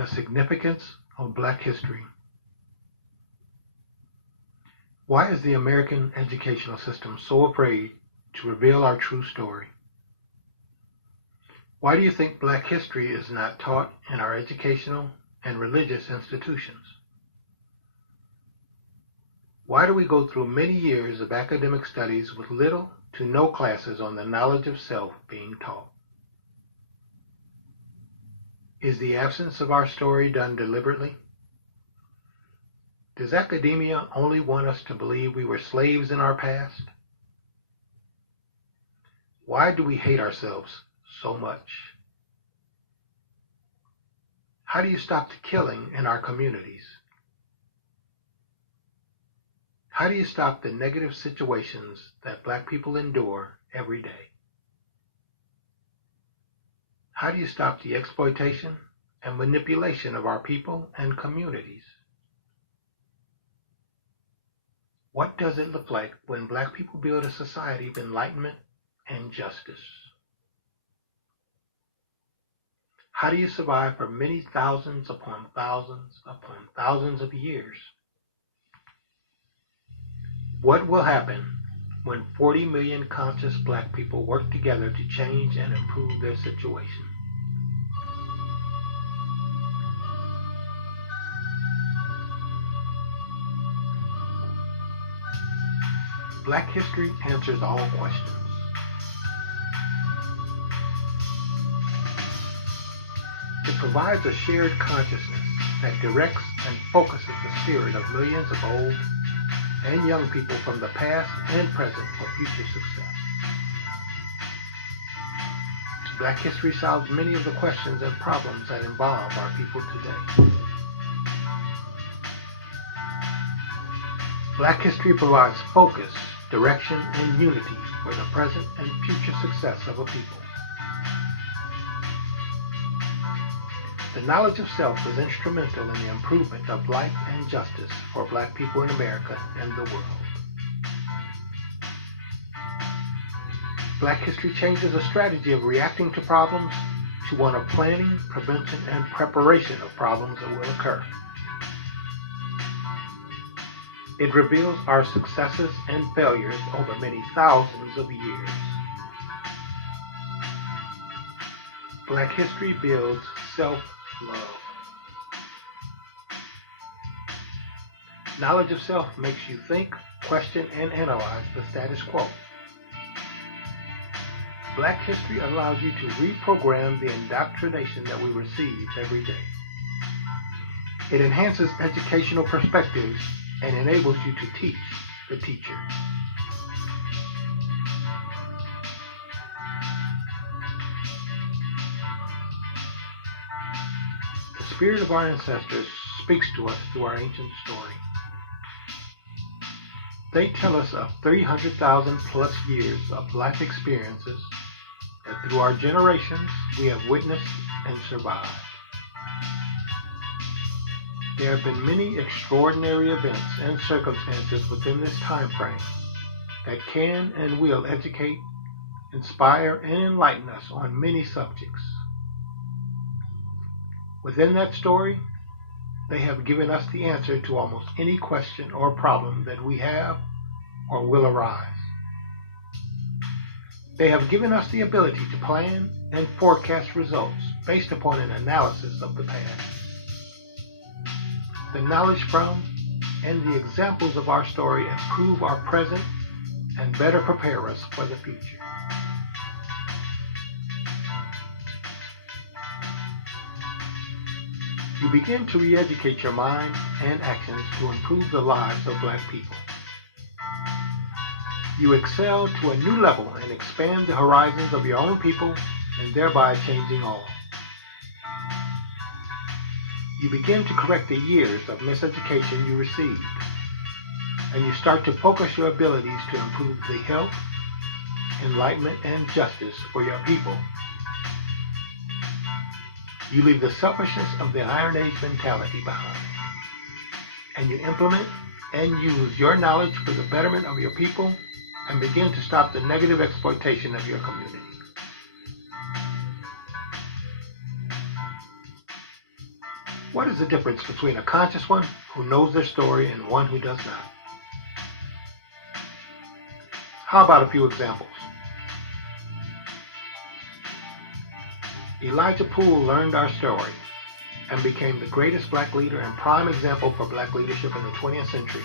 The significance of Black history. Why is the American educational system so afraid to reveal our true story? Why do you think Black history is not taught in our educational and religious institutions? Why do we go through many years of academic studies with little to no classes on the knowledge of self being taught? Is the absence of our story done deliberately? Does academia only want us to believe we were slaves in our past? Why do we hate ourselves so much? How do you stop the killing in our communities? How do you stop the negative situations that Black people endure every day? How do you stop the exploitation and manipulation of our people and communities? What does it look like when Black people build a society of enlightenment and justice? How do you survive for many thousands upon thousands of years? What will happen when 40 million conscious Black people work together to change and improve their situation? Black history answers all questions. It provides a shared consciousness that directs and focuses the spirit of millions of old and young people from the past and present for future success. Black history solves many of the questions and problems that involve our people today. Black history provides focus, direction, and unity for the present and future success of a people. The knowledge of self is instrumental in the improvement of life and justice for Black people in America and the world. Black history changes a strategy of reacting to problems to one of planning, prevention, and preparation of problems that will occur. It reveals our successes and failures over many thousands of years. Black history builds self-love. Knowledge of self makes you think, question, and analyze the status quo. Black history allows you to reprogram the indoctrination that we receive every day. It enhances educational perspectives and enables you to teach the teacher. The spirit of our ancestors speaks to us through our ancient story. They tell us of 300,000 plus years of life experiences that through our generations we have witnessed and survived. There have been many extraordinary events and circumstances within this time frame that can and will educate, inspire, and enlighten us on many subjects. Within that story, they have given us the answer to almost any question or problem that we have or will arise. They have given us the ability to plan and forecast results based upon an analysis of the past. The knowledge from and the examples of our story improve our present and better prepare us for the future. You begin to re-educate your mind and actions to improve the lives of Black people. You excel to a new level and expand the horizons of your own people and thereby changing all. You begin to correct the years of miseducation you received, and you start to focus your abilities to improve the health, enlightenment, and justice for your people. You leave the selfishness of the Iron Age mentality behind, and you implement and use your knowledge for the betterment of your people and begin to stop the negative exploitation of your community. What is the difference between a conscious one who knows their story and one who does not? How about a few examples? Elijah Poole learned our story and became the greatest black leader and prime example for black leadership in the 20th century,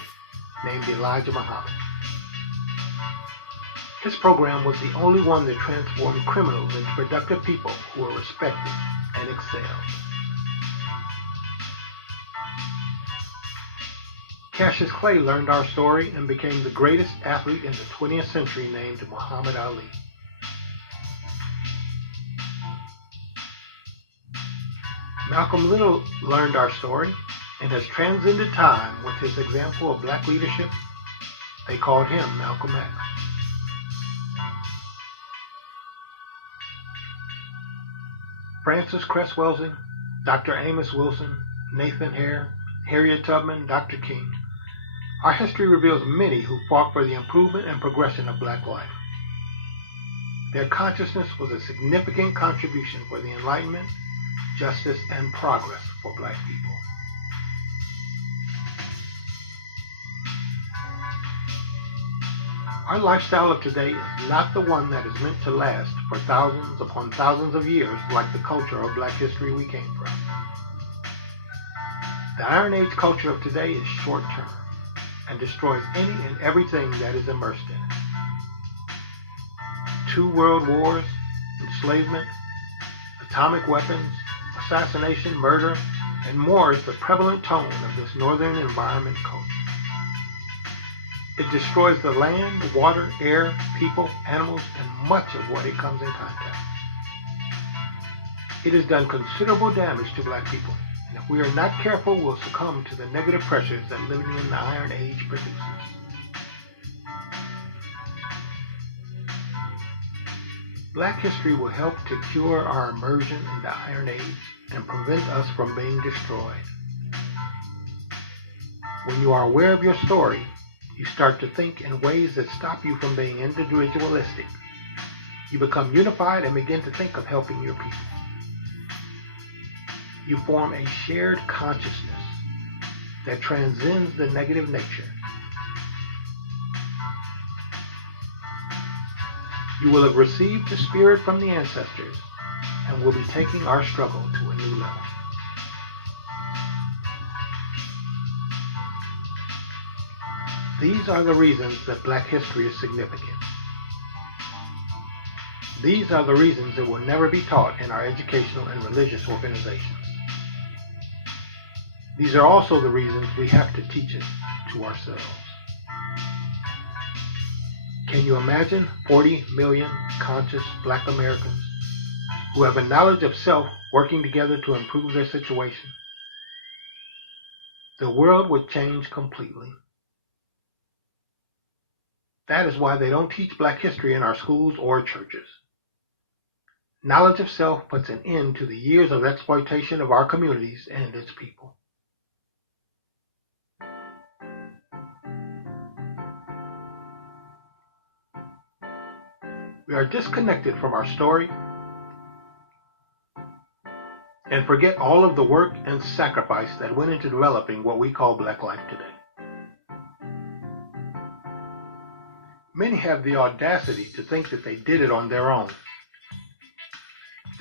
named Elijah Muhammad. His program was the only one that transformed criminals into productive people who were respected and excelled. Cassius Clay learned our story and became the greatest athlete in the 20th century, named Muhammad Ali. Malcolm Little learned our story and has transcended time with his example of black leadership. They called him Malcolm X. Frances Cress Welsing, Dr. Amos Wilson, Nathan Hare, Harriet Tubman, Dr. King. Our history reveals many who fought for the improvement and progression of black life. Their consciousness was a significant contribution for the enlightenment, justice, and progress for black people. Our lifestyle of today is not the one that is meant to last for thousands upon thousands of years like the culture of black history we came from. The Iron Age culture of today is short-term and destroys any and everything that is immersed in it. 2 world wars, enslavement, atomic weapons, assassination, murder, and more is the prevalent tone of this northern environment culture. It destroys the land, water, air, people, animals, and much of what it comes in contact. It has done considerable damage to black people, and if we are not careful, we'll succumb to the negative pressures that living in the Iron Age produces. Black history will help to cure our immersion in the Iron Age and prevent us from being destroyed. When you are aware of your story, you start to think in ways that stop you from being individualistic. You become unified and begin to think of helping your people. You form a shared consciousness that transcends the negative nature. You will have received the spirit from the ancestors and will be taking our struggle to a new level. These are the reasons that black history is significant. These are the reasons it will never be taught in our educational and religious organizations. These are also the reasons we have to teach it to ourselves. Can you imagine 40 million conscious black Americans who have a knowledge of self working together to improve their situation? The world would change completely. That is why they don't teach black history in our schools or churches. Knowledge of self puts an end to the years of exploitation of our communities and its people. We are disconnected from our story and forget all of the work and sacrifice that went into developing what we call black life today. Many have the audacity to think that they did it on their own.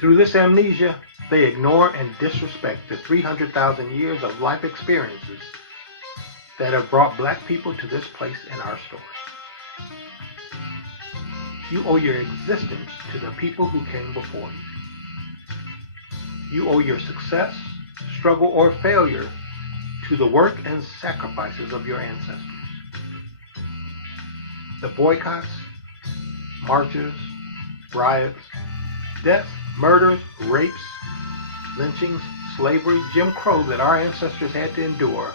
Through this amnesia, they ignore and disrespect the 300,000 years of life experiences that have brought black people to this place in our story. You owe your existence to the people who came before you. You owe your success, struggle, or failure to the work and sacrifices of your ancestors. The boycotts, marches, riots, deaths, murders, rapes, lynchings, slavery, Jim Crow that our ancestors had to endure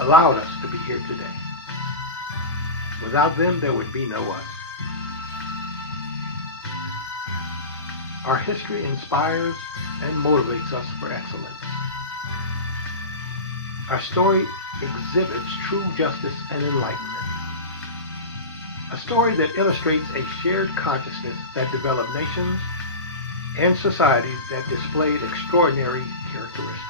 allowed us to be here today. Without them, there would be no us. Our history inspires and motivates us for excellence. Our story exhibits true justice and enlightenment. A story that illustrates a shared consciousness that developed nations and societies that displayed extraordinary characteristics.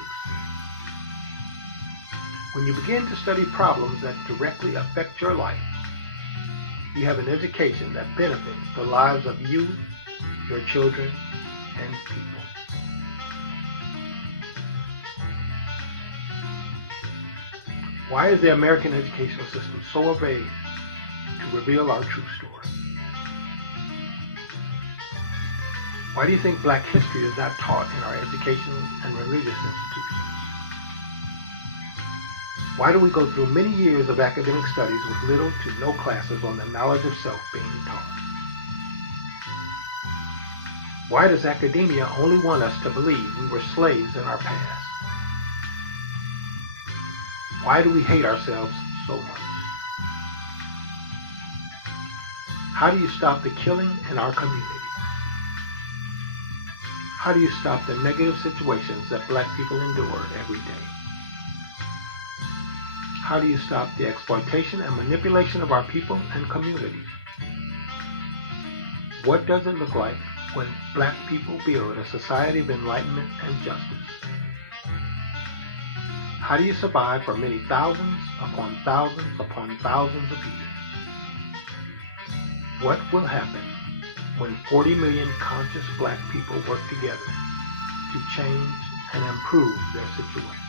When you begin to study problems that directly affect your life, you have an education that benefits the lives of you, your children, and people. Why is the American educational system so afraid to reveal our true story? Why do you think Black history is not taught in our educational and religious institutions? Why do we go through many years of academic studies with little to no classes on the knowledge of self being taught? Why does academia only want us to believe we were slaves in our past? Why do we hate ourselves so much? How do you stop the killing in our communities? How do you stop the negative situations that Black people endure every day? How do you stop the exploitation and manipulation of our people and communities? What does it look like when Black people build a society of enlightenment and justice? How do you survive for many thousands upon thousands of years? What will happen when 40 million conscious Black people work together to change and improve their situation?